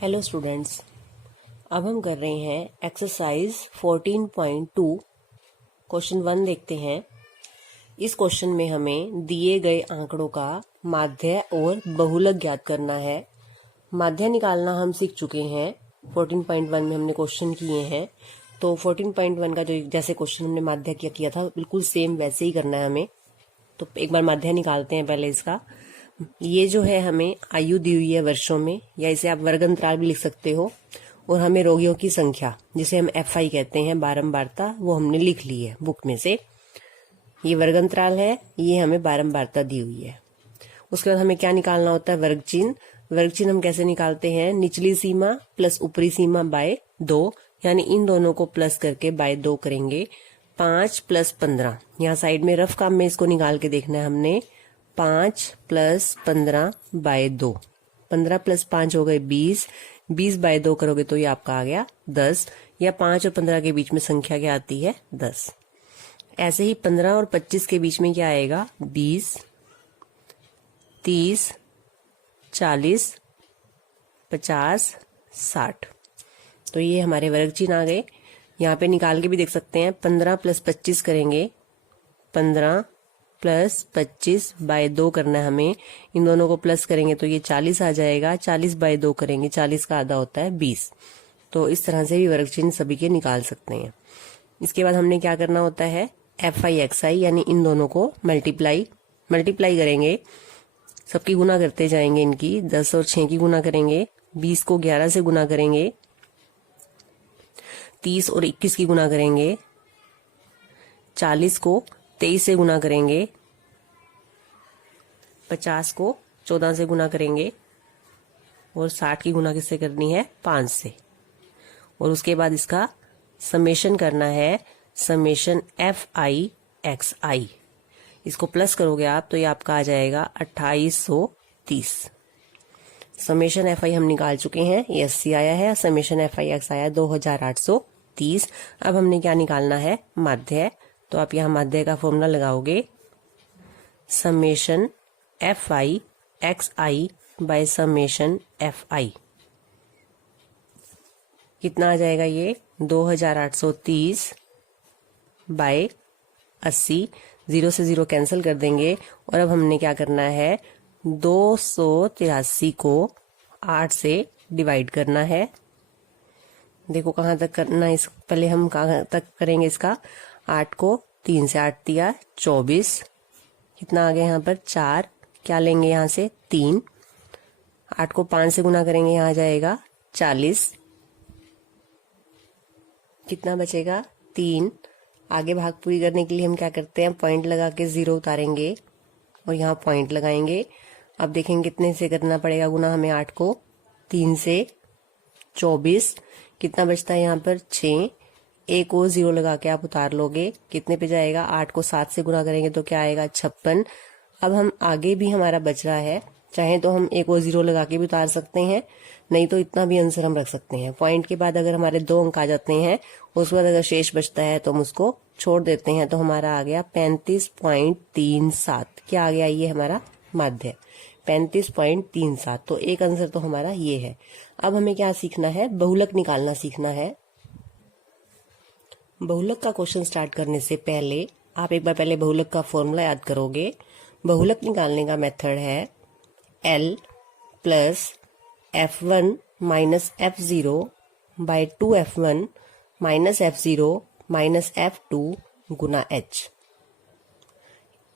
Hello students, अब हम कर रहे हैं एक्सरसाइज 14.2 क्वेश्चन 1 देखते हैं। इस क्वेश्चन में हमें दिए गए आंकड़ों का माध्य और बहुलक ज्ञात करना है। माध्य निकालना हम सीख चुके हैं, 14.1 में हमने क्वेश्चन किए हैं। तो 14.1 का जो जैसे क्वेश्चन हमने माध्य किया था बिल्कुल सेम वैसे ही करना है हमें। तो एक बार माध्य निकालते हैं पहले इसका। ये जो है हमें आयु दी हुई है वर्षों में, या इसे आप वर्ग अंतराल भी लिख सकते हो। और हमें रोगियों की संख्या जिसे हम FI कहते हैं, बारंबारता, वो हमने लिख ली है बुक में से। ये वर्ग अंतराल है, ये हमें बारंबारता दी हुई है। उसके बाद हमें क्या निकालना होता है? वर्ग चिन्ह। वर्ग चिन्ह हम कैसे निकालते हैं? निचली सीमा प्लस ऊपरी सीमा बाय 2, यानी इन दोनों को प्लस करके बाय 2 करेंगे। 5 प्लस 15, यहाँ साइड में रफ काम में इसको निकाल के देखना है हमने। 5 प्लस 15 बाय 2, 15 प्लस 5 हो गए 20, 20 बाय 2 करोगे तो ये आपका आ गया 10, या 5 और 15 के बीच में संख्या क्या आती है? 10। ऐसे ही 15 और 25 के बीच में क्या आएगा? 20, 30, 40, 50, 60। तो ये हमारे वर्ग चिन्ह आ गए। यहाँ पे निकाल के भी देख सकते हैं। 15 प्लस 25 करेंगे, 15 प्लस 25 बाय 2 करना है हमें। इन दोनों को प्लस करेंगे तो ये 40 आ जाएगा। 40 बाय 2 करेंगे, 40 का आधा होता है 20। तो इस तरह से भी वर्ग चिन्ह सभी के निकाल सकते हैं। इसके बाद हमने क्या करना होता है? FI XI, यानी इन दोनों को मल्टीप्लाई करेंगे। सबकी गुना करते जाएंगे इनकी। 10 और 6 की गुना करेंगे, 20 को 11 से गुना करेंगे, 30 और 21 की गुना करेंगे, 40 को 23 से गुना करेंगे, 50 को 14 से गुना करेंगे, और 60 की गुना किससे करनी है? 5 से। और उसके बाद इसका समेशन करना है, समेशन FI XI। इसको प्लस करोगे आप तो ये आपका आ जाएगा 2830। समेशन FI हम निकाल चुके हैं, ये 80 आया है। समेशन FI X आया 2830। अब हमने क्या निकालना है? माध्य। तो आप यहाँ माध्य का फॉर्मूला लगाओगे, summation FI XI by summation FI। कितना आ जाएगा ये? 2830 बाय 80। 0 से 0 कैंसिल कर देंगे। और अब हमने क्या करना है? 283 को 8 से डिवाइड करना है। देखो कहाँ तक करना है, इस पहले हम कहाँ तक करेंगे इसका? 8 को 3 से 8 दिया 24। कितना आ गया यहाँ पर? 4। क्या लेंगे यहाँ से? 3। 8 को 5 से गुना करेंगे, यहाँ आ जाएगा 40। कितना बचेगा? 3। आगे भाग पूरी करने के लिए हम क्या करते हैं? पॉइंट लगा के 0 उतारेंगे और यहाँ पॉइंट लगाएंगे। अब देखेंगे कितने से करना पड़ेगा गुना हमें। 8 को 3 से 24। कितना बचता है यहाँ पर? 6। एक और 0 लगा के आप उतार लोगे, कितने पे जाएगा? 8 को 7 से गुना करेंगे तो क्या आएगा? 56। अब हम आगे भी हमारा बच रहा है, चाहे तो हम एक और 0 लगा के भी उतार सकते हैं, नहीं तो इतना भी आंसर हम रख सकते हैं। पॉइंट के बाद अगर हमारे 2 अंक आ जाते हैं, उसके बाद अगर शेष बचता है तो हम उसको छोड़ देते हैं। तो हमारा आ गया 35.37। क्या आ गया? ये हमारा माध्य 35.37। तो एक आंसर तो हमारा ये है। अब हमें क्या सीखना है? बहुलक निकालना सीखना है। बहुलक का क्वेश्चन स्टार्ट करने से पहले आप एक बार पहले बहुलक का फॉर्मूला याद करोगे। बहुलक निकालने का मेथड है L plus F1 minus F0 by 2F1 minus F0 minus F2 गुना H।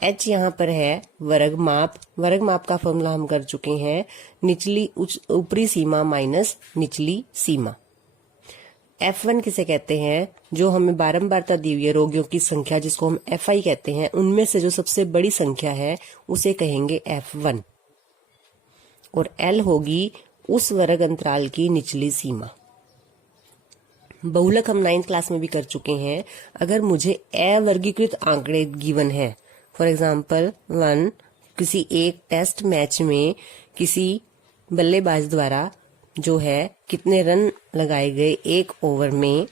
H यहाँ पर है वर्ग माप। वर्ग माप का फॉर्मूला हम कर चुके हैं, निचली ऊपरी सीमा माइनस निचली सीमा। F1 किसे कहते हैं? जो हमें बारंबारता दी हुई है रोगियों की संख्या, जिसको हम FI कहते हैं, उनमें से जो सबसे बड़ी संख्या है उसे कहेंगे F1। और L होगी उस वर्ग अंतराल की निचली सीमा। बहुलक हम 9th क्लास में भी कर चुके हैं। अगर मुझे अवर्गीकृत आंकड़े गिवन है, फॉर एग्जाम्पल 1, किसी एक टेस्ट मैच में किसी बल्लेबाज द्वारा जो है कितने रन लगाए गए एक ओवर में,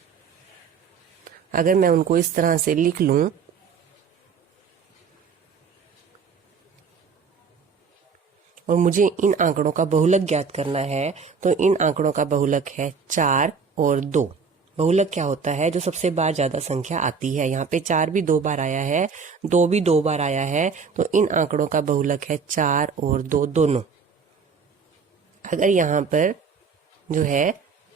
अगर मैं उनको इस तरह से लिख लूं, और मुझे इन आंकड़ों का बहुलक ज्ञात करना है, तो इन आंकड़ों का बहुलक है 4 और 2। बहुलक क्या होता है? जो सबसे बार ज्यादा संख्या आती है। यहाँ पे 4 भी 2 बार आया है, 2 भी 2 बार आया है, तो इन आंकड़ों का बहुलक है 4 और 2 दोनों। अगर यहाँ पर जो है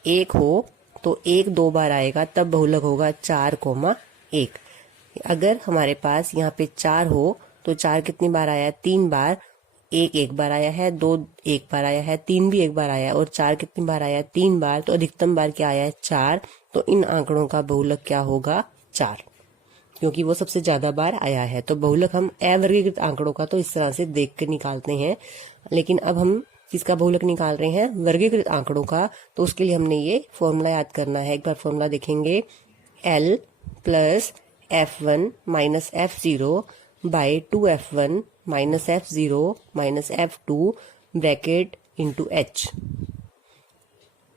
1 हो तो 1 2 बार आएगा, तब बहुलक होगा 4,1। अगर हमारे पास यहाँ पे 4 हो तो 4 कितनी बार आया है? 3 बार। 1 1 बार आया है, 2 1 बार आया है, 3 भी 1 बार आया है, और 4 कितनी बार आया है? 3 बार। तो अधिकतम बार क्या आया है? 4। तो इन आंकड़ों का बहुलक क्या होगा? 4, क्योंकि वो सबसे ज्यादा बार आया है। तो बहुलक हम अवर्गीकृत आंकड़ों का तो इस तरह से देख कर निकालते हैं, लेकिन अब हम किसका बहुलक निकाल रहे हैं? वर्गीकृत आंकड़ों का। तो उसके लिए हमने ये फॉर्मूला याद करना है। एक बार फॉर्मूला देखेंगे, L plus F1 minus F0 by 2F1 minus F0 minus F2 bracket into H।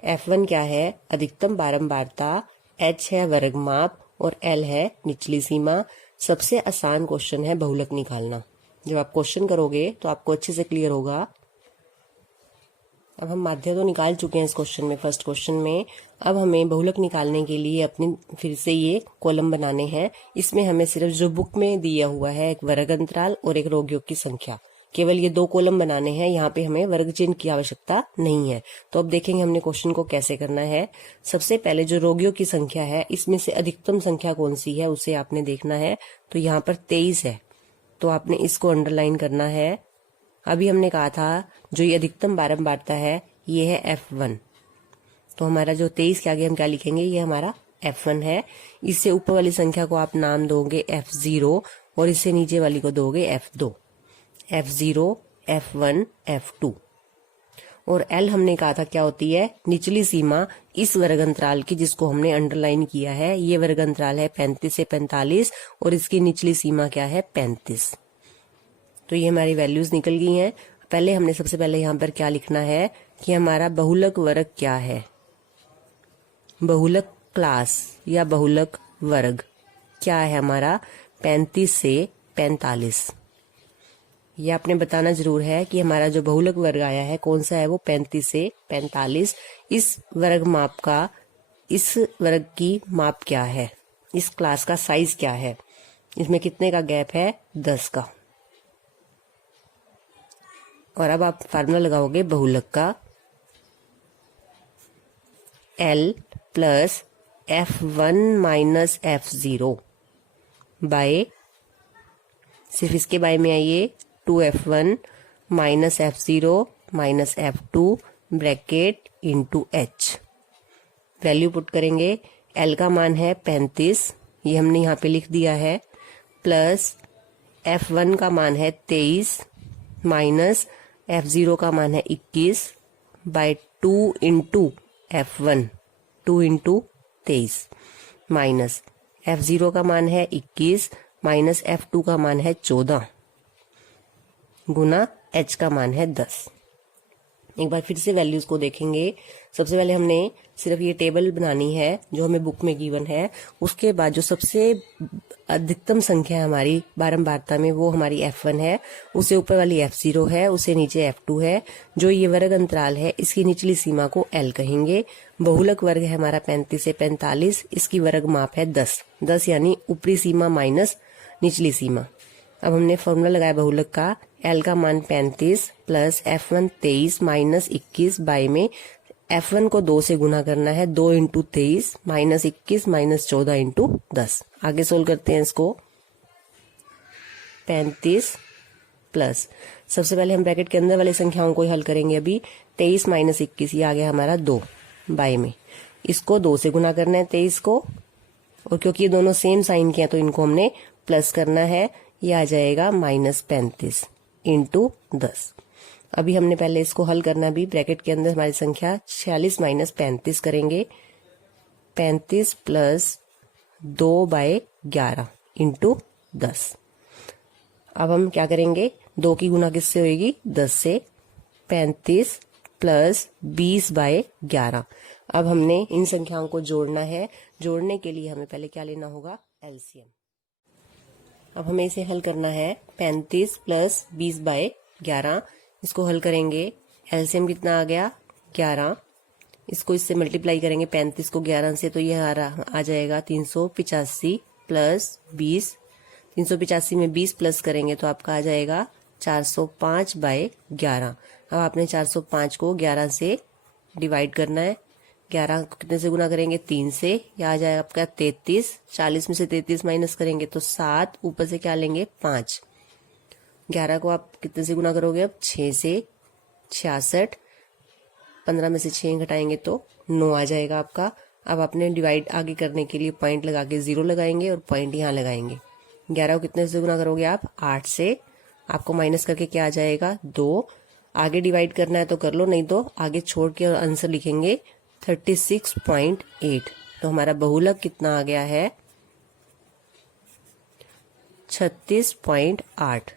F1 क्या है? अधिकतम बारंबारता, H है वर्ग माप और L है निचली सीमा। सबसे आसान क्वेश्चन है बहुलक निकालना। जब आप क्वेश्चन करोगे तो आपको अच्छे से क्लियर होगा। अब हम माध्य तो निकाल चुके हैं इस क्वेश्चन में, फर्स्ट क्वेश्चन में। अब हमें बहुलक निकालने के लिए अपने फिर से ये कॉलम बनाने हैं। इसमें हमें सिर्फ जो बुक में दिया हुआ है, एक वर्ग अंतराल और एक रोगियों की संख्या, केवल ये 2 कॉलम बनाने हैं। यहाँ पे हमें वर्ग चिन्ह की आवश्यकता नहीं है। तो अब देखेंगे हमने क्वेश्चन को कैसे करना है। सबसे पहले जो रोगियों की संख्या है, इसमें से अधिकतम संख्या कौन सी है उसे आपने देखना है। तो यहाँ पर 23 है, तो आपने इसको अंडरलाइन करना है। अभी हमने कहा था जो ये अधिकतम बारंबारता है ये है F1, तो हमारा जो 23 के आगे हम क्या लिखेंगे? ये हमारा F1 है। इससे ऊपर वाली संख्या को आप नाम दोगे F0 और इससे नीचे वाली को दोगे F2। F0, F1, F2 और L हमने कहा था क्या होती है? निचली सीमा इस वर्ग अंतराल की, जिसको हमने अंडरलाइन किया है। ये वर्ग अंतराल है 35 से 45 और इसकी निचली सीमा क्या है? 35। तो ये हमारी वैल्यूज निकल गई हैं। पहले हमने सबसे पहले यहाँ पर क्या लिखना है कि हमारा बहुलक वर्ग क्या है। बहुलक क्लास या बहुलक वर्ग क्या है हमारा? 35 से 45। ये आपने बताना जरूर है कि हमारा जो बहुलक वर्ग आया है कौन सा है? वो 35 से 45। इस वर्ग माप का, इस वर्ग की माप क्या है? इस क्लास का साइज क्या है? इसमें कितने का गैप है? 10 का। और अब आप फार्मूला लगाओगे बहुलक का, L plus F1 minus F0 bye, सिर्फ इसके बाय में आइए, 2F1 minus F0 minus F2 bracket into H। Value put करेंगे। L का मान है 35, ये हमने यहाँ पे लिख दिया है, प्लस F1 का मान है 23 माइनस F0 का मान है 21 bye 2 into F1, 2 into 23 minus F0 का मान है 21 माइनस F2 का मान है 14 गुना H का मान है 10। एक बार फिर से वैल्यूज को देखेंगे। सबसे पहले हमने सिर्फ ये टेबल बनानी है जो हमें बुक में गिवन है। उसके बाद जो सबसे अधिकतम संख्या है हमारी बारंबारता में, वो हमारी F1 है, उसे ऊपर वाली F0 है, उसे नीचे F2 है। जो ये वर्ग अंतराल है इसकी निचली सीमा को L कहेंगे। बहुलक वर्ग है हमारा 35 से 45, इसकी वर्ग माप है 10 यानी ऊपरी सीमा माइनस निचली सीमा। अब हमने फॉर्मूला लगाया बहुलक का, L का मान 35 प्लस F1 23 माइनस 21 बाय में F1 को 2 से गुना करना है, 2 इंटू 23 माइनस 21 माइनस 14 इंटू 10। आगे सोल्व करते हैं इसको। 35 प्लस, सबसे पहले हम ब्रैकेट के अंदर वाली संख्याओं को हल करेंगे। अभी 23 माइनस 21 ये आ गया हमारा 2 बाय में, इसको 2 से गुना करना है 23 को, और क्योंकि ये दोनों सेम साइन के हैं तो इनको हमने प्लस करना है। ये आ जाएगा माइनस 35 इंटू 10। अभी हमने पहले इसको हल करना, भी ब्रैकेट के अंदर हमारी संख्या 46 माइनस 35 करेंगे, 35 प्लस 2 बाय 11 इंटू 10। अब हम क्या करेंगे, 2 की गुना किससे होगी? 10 से। 35 प्लस 20 बाय 11। अब हमने इन संख्याओं को जोड़ना है। जोड़ने के लिए हमें पहले क्या लेना होगा? एलसीएम। अब हमें इसे हल करना है। 35 प्लस 20 बाय 11, इसको हल करेंगे, एलसीएम कितना आ गया 11, इसको इससे मल्टीप्लाई करेंगे 35 को 11 से, तो यह आ जाएगा 385 प्लस 20, 385 में 20 प्लस करेंगे तो आपका आ जाएगा 405/11। अब आपने 405 को 11 से डिवाइड करना है, 11 को कितने से गुना करेंगे 3 से, यह आ जाएगा आपका 33, 40 में से 33 माइनस करेंगे तो 7, ऊपर से क्या लेंगे 5, 11 को आप कितने से गुना करोगे अब 6 से, 66, 15 में से 6 घटाएंगे तो 9 आ जाएगा आपका। अब आपने डिवाइड आगे करने के लिए पॉइंट लगा के 0 लगाएंगे और पॉइंट यहाँ लगाएंगे। 11 को कितने से गुना करोगे आप 8 से, आपको माइनस करके क्या आ जाएगा 2, आगे डिवाइड करना है तो कर लो, नहीं तो आगे छोड़ के और आंसर लिखेंगे 36.8। तो हमारा बहुलक कितना आ गया है 36.8।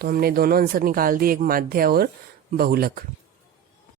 तो हमने दोनों आंसर निकाल दिए, एक माध्य और बहुलक।